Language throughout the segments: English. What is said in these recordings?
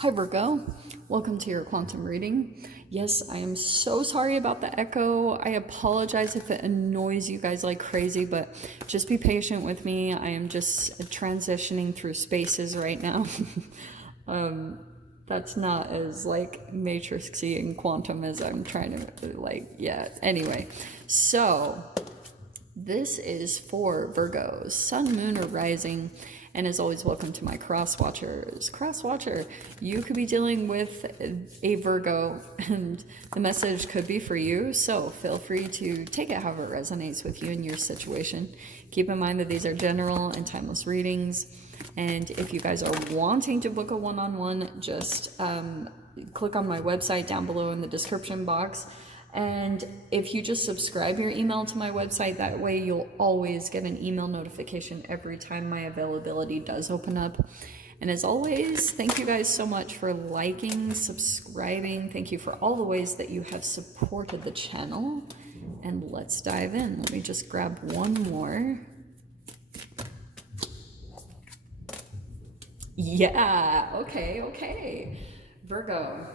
Hi Virgo, welcome to your quantum reading. Yes, I am so sorry about the echo. I apologize if it annoys you guys like crazy, but just be patient with me. I am just transitioning through spaces right now. That's not as like matrixy and quantum as I'm trying to Anyway, so this is for Virgos, Sun, Moon, or Rising. And as always, welcome to my cross watchers. Cross watcher, you could be dealing with a Virgo, and the message could be for you. So feel free to take it however it resonates with you and your situation. Keep in mind that these are general and timeless readings. And if you guys are wanting to book a one-on-one, just click on my website down below in the description box. And if you just subscribe your email to my website, that way you'll always get an email notification every time my availability does open up. And as always, thank you guys so much for liking, subscribing. Thank you for all the ways that you have supported the channel. And let's dive in. Let me just grab one more. Yeah, okay. Virgo.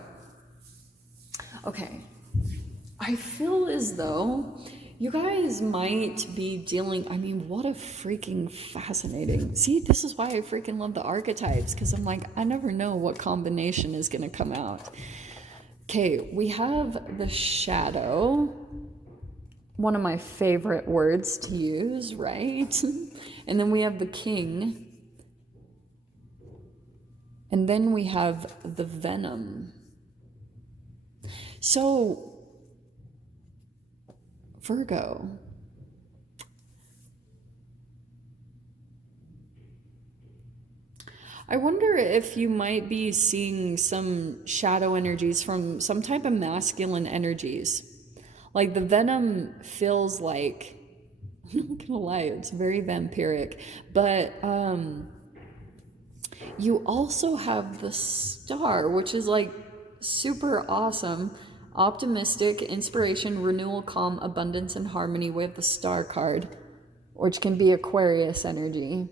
Okay. I feel as though you guys might be dealing, what a freaking fascinating, see, this is why I freaking love the archetypes, because I'm like, I never know what combination is going to come out. Okay, we have the shadow, one of my favorite words to use, right? And then we have the king. And then we have the venom. So, Virgo, I wonder if you might be seeing some shadow energies from some type of masculine energies. Like the venom feels like, I'm not gonna lie, it's very vampiric, but you also have the star, which is like super awesome. Optimistic, inspiration, renewal, calm, abundance, and harmony. We have the star card, which can be Aquarius energy.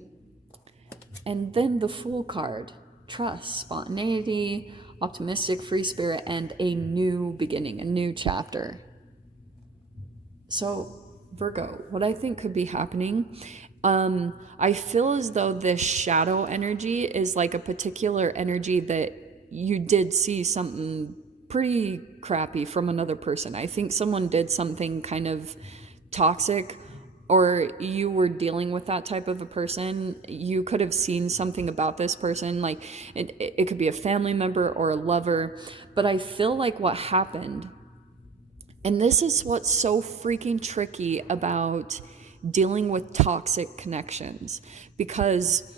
And then the Fool card, trust, spontaneity, optimistic, free spirit, and a new beginning, a new chapter. So Virgo, what I think could be happening, I feel as though this shadow energy is like a particular energy that you did see something pretty crappy from another person. I think someone did something kind of toxic, or you were dealing with that type of a person. You could have seen something about this person, like it could be a family member or a lover. But I feel like what happened, and this is what's so freaking tricky about dealing with toxic connections, because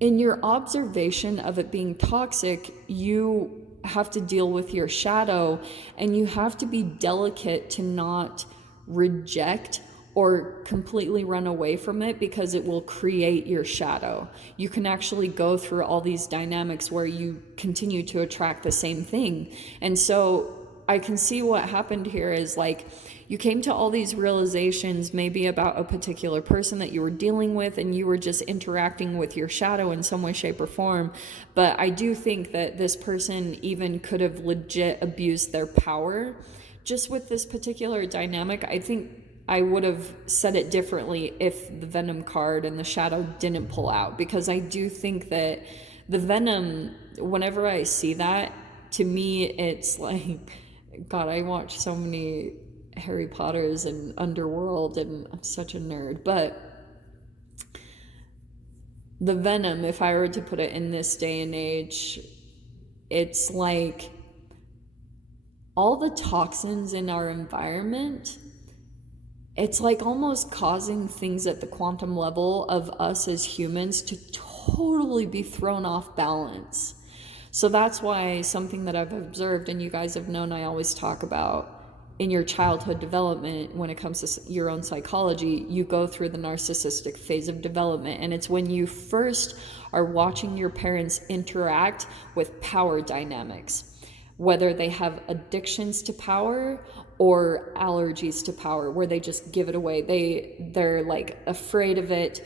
in your observation of it being toxic, you have to deal with your shadow, and you have to be delicate to not reject or completely run away from it, because it will create your shadow. You can actually go through all these dynamics where you continue to attract the same thing. And so I can see what happened here is like, you came to all these realizations maybe about a particular person that you were dealing with, and you were just interacting with your shadow in some way, shape, or form. But I do think that this person even could have legit abused their power. Just with this particular dynamic, I think I would have said it differently if the Venom card and the shadow didn't pull out, because I do think that the Venom, whenever I see that, to me, it's like, God, I watch so many Harry Potters and Underworld, and I'm such a nerd, but the venom, if I were to put it in this day and age, it's like all the toxins in our environment, it's like almost causing things at the quantum level of us as humans to totally be thrown off balance. So that's why something that I've observed, and you guys have known I always talk about, in your childhood development, when it comes to your own psychology, you go through the narcissistic phase of development. And it's when you first are watching your parents interact with power dynamics, whether they have addictions to power or allergies to power, where they just give it away. They're like afraid of it.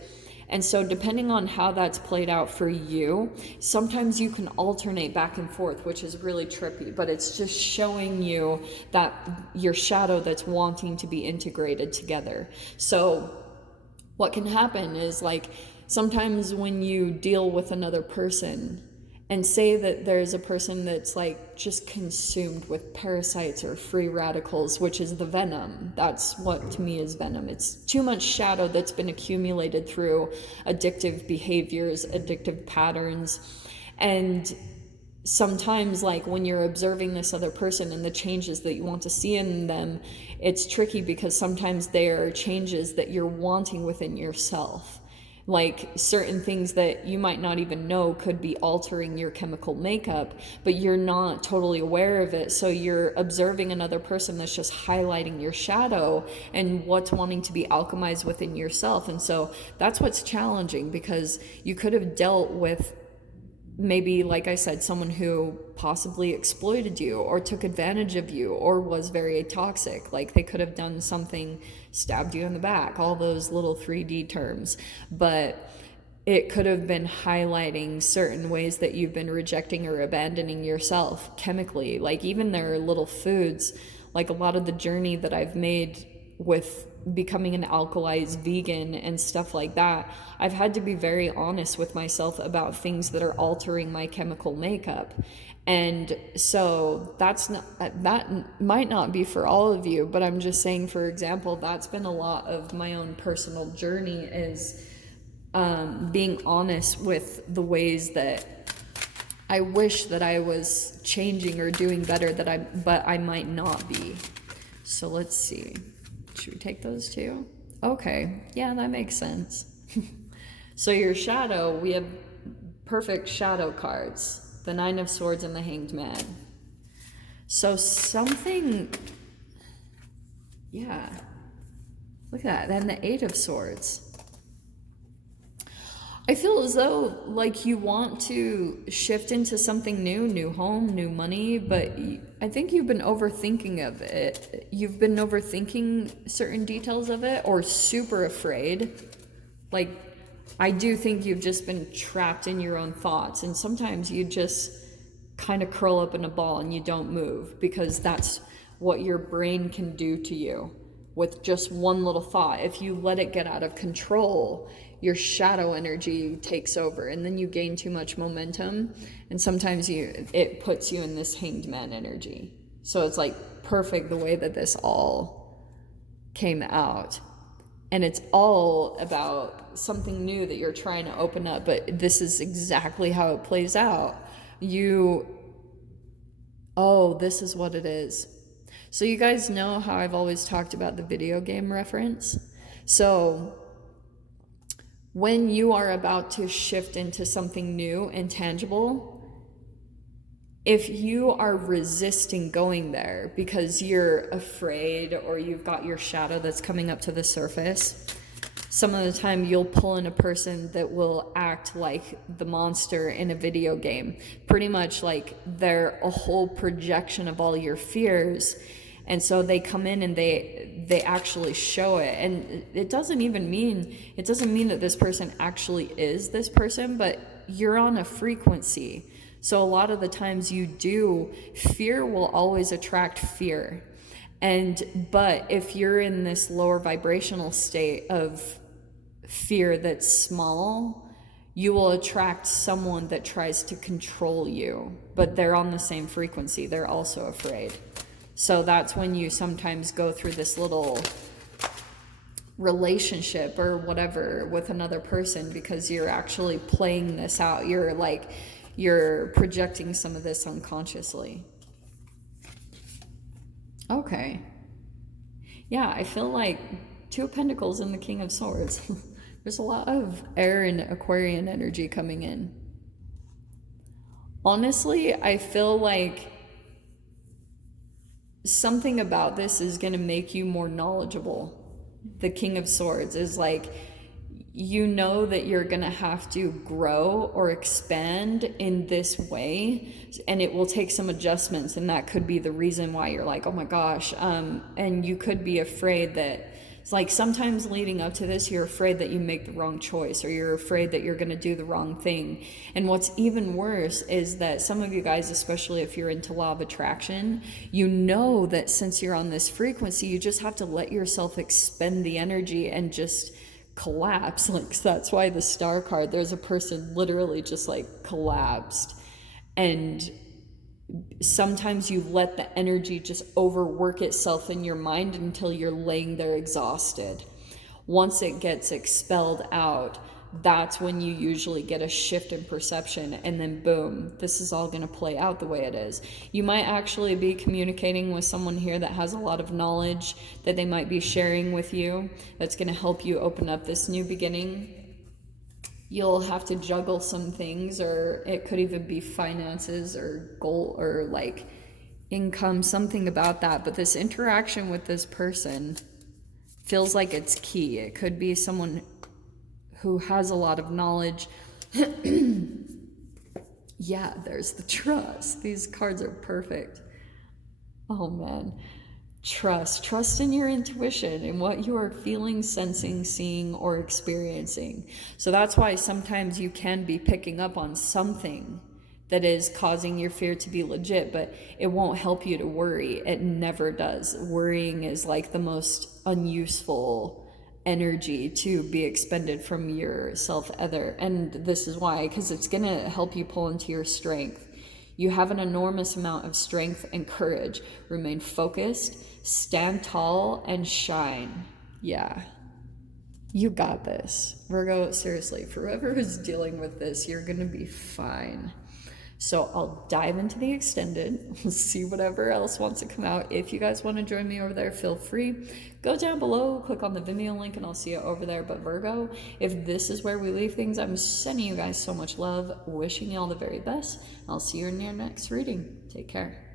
And so depending on how that's played out for you, sometimes you can alternate back and forth, which is really trippy, but it's just showing you that your shadow that's wanting to be integrated together. So what can happen is, like, sometimes when you deal with another person, and say that there's a person that's like just consumed with parasites or free radicals, which is the venom. That's what to me is venom. It's too much shadow that's been accumulated through addictive behaviors, addictive patterns. And sometimes, like, when you're observing this other person and the changes that you want to see in them, it's tricky because sometimes they are changes that you're wanting within yourself. Like, certain things that you might not even know could be altering your chemical makeup, but you're not totally aware of it. So you're observing another person that's just highlighting your shadow and what's wanting to be alchemized within yourself. And so that's what's challenging, because you could have dealt with, maybe, like I said, someone who possibly exploited you or took advantage of you or was very toxic. Like, they could have done something, stabbed you in the back, all those little 3D terms. But it could have been highlighting certain ways that you've been rejecting or abandoning yourself chemically. Like, even their little foods, like a lot of the journey that I've made with becoming an alkalized vegan and stuff like that, I've had to be very honest with myself about things that are altering my chemical makeup. And so that might not be for all of you, but I'm just saying, for example, that's been a lot of my own personal journey, is being honest with the ways that I wish that I was changing or doing better, but I might not be. So let's see. Should we take those two? Okay, yeah, that makes sense. So your shadow, we have perfect shadow cards. The Nine of Swords and the Hanged Man. So something, yeah, look at that. Then the Eight of Swords. I feel as though, like, you want to shift into something new home, new money, but I think you've been overthinking of it. You've been overthinking certain details of it, or super afraid. Like, I do think you've just been trapped in your own thoughts, and sometimes you just kind of curl up in a ball and you don't move, because that's what your brain can do to you with just one little thought. If you let it get out of control, your shadow energy takes over, and then you gain too much momentum, and sometimes it puts you in this Hanged Man energy. So it's like perfect the way that this all came out. And it's all about something new that you're trying to open up, but this is exactly how it plays out. This is what it is. So you guys know how I've always talked about the video game reference? So when you are about to shift into something new and tangible, if you are resisting going there because you're afraid, or you've got your shadow that's coming up to the surface, some of the time you'll pull in a person that will act like the monster in a video game. Pretty much like they're a whole projection of all your fears. And so they come in and they actually show it. And it doesn't mean that this person actually is this person, but you're on a frequency. So a lot of the times fear will always attract fear. But if you're in this lower vibrational state of fear that's small, you will attract someone that tries to control you, but they're on the same frequency. They're also afraid. So that's when you sometimes go through this little relationship or whatever with another person, because you're actually playing this out. You're projecting some of this unconsciously. Okay. Yeah, I feel like Two of Pentacles and the King of Swords. There's a lot of air and Aquarian energy coming in. Honestly, I feel like something about this is going to make you more knowledgeable. The King of Swords is like, you know that you're going to have to grow or expand in this way, and it will take some adjustments, and that could be the reason why you're like, oh my gosh, and you could be afraid that It's like sometimes leading up to this, you're afraid that you make the wrong choice, or you're afraid that you're going to do the wrong thing. And what's even worse is that some of you guys, especially if you're into law of attraction, you know that since you're on this frequency, you just have to let yourself expend the energy and just collapse. Like, that's why the star card, there's a person literally just like collapsed. And sometimes you let the energy just overwork itself in your mind until you're laying there exhausted. Once it gets expelled out, that's when you usually get a shift in perception, and then boom, this is all going to play out the way it is. You might actually be communicating with someone here that has a lot of knowledge that they might be sharing with you that's going to help you open up this new beginning. You'll have to juggle some things, or it could even be finances or goal or like income, something about that. But this interaction with this person feels like it's key. It could be someone who has a lot of knowledge. Yeah, there's the trust. These cards are perfect. Oh man. Trust in your intuition and what you are feeling, sensing, seeing, or experiencing. So that's why sometimes you can be picking up on something that is causing your fear to be legit, but it won't help you to worry. It never does. Worrying is like the most unuseful energy to be expended from your self-ether. And this is why, because it's going to help you pull into your strength. You have an enormous amount of strength and courage. Remain focused, stand tall, and shine. Yeah. You got this. Virgo, seriously, for whoever is dealing with this, you're going to be fine. So I'll dive into the extended. We'll see whatever else wants to come out. If you guys want to join me over there, feel free. Go down below, click on the Vimeo link, and I'll see you over there. But Virgo, if this is where we leave things, I'm sending you guys so much love, wishing you all the very best. I'll see you in your next reading. Take care.